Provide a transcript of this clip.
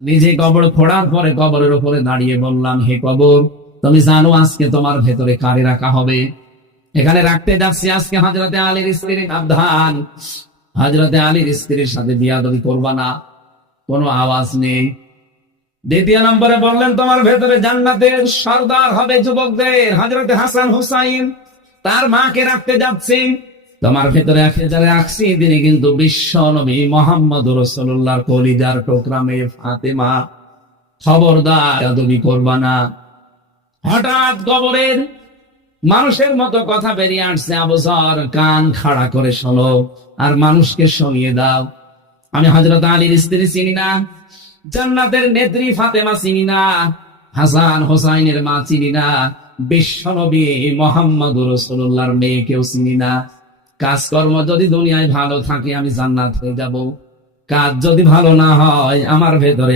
নিজে কবর খোঁড়ার পরে কবরের উপরে দাঁড়িয়ে বললাম, হে কবর, তুমি জানো আজকে তোমার ভেতরে কারে রাখা হবে? এখানে রাখতে যাচ্ছি আজকে হযরতে আলীর স্ত্রীর সাবধান, হযরতে আলীর স্ত্রীর সাথে বিয়াদবি করবা না। কোনো আওয়াজ নেই। দ্বিতীয় নম্বরে বললেন, তোমার ভেতরে জান্নাতের সর্দার হবে যুবকদের, হযরতে হাসান হুসাইন, তার মাকে রাখতে যাচ্ছি। তোমার ভেতরে যারা রাখছি তিনি কিন্তু বিশ্ব নবী মুহাম্মদ রাসূলুল্লাহর কলিজার টুকরা মেয়ে ফাতেমা। খবরদার বেয়াদবি করবা না। হঠাৎ কবরের মানুষের মতো কথা বেরিয়ে আসছে, আবু যর কান খাড়া করে শোনো আর মানুষকে শুনিয়ে দাও। আমি হযরত আলীর স্ত্রী চিনি না, জান্নাতের নেত্রী ফাতেমা চিনি না, হাসান হোসাইনের মা চিনি না, বিশ্বনবী মুহাম্মদ রাসূলুল্লাহর মেয়েকেও চিনি না। কাজকর্ম যদি দুনিয়ায় ভালো থাকে আমি জান্নাত হয়ে যাব, কাজ যদি ভালো না হয় আমার ভেতরে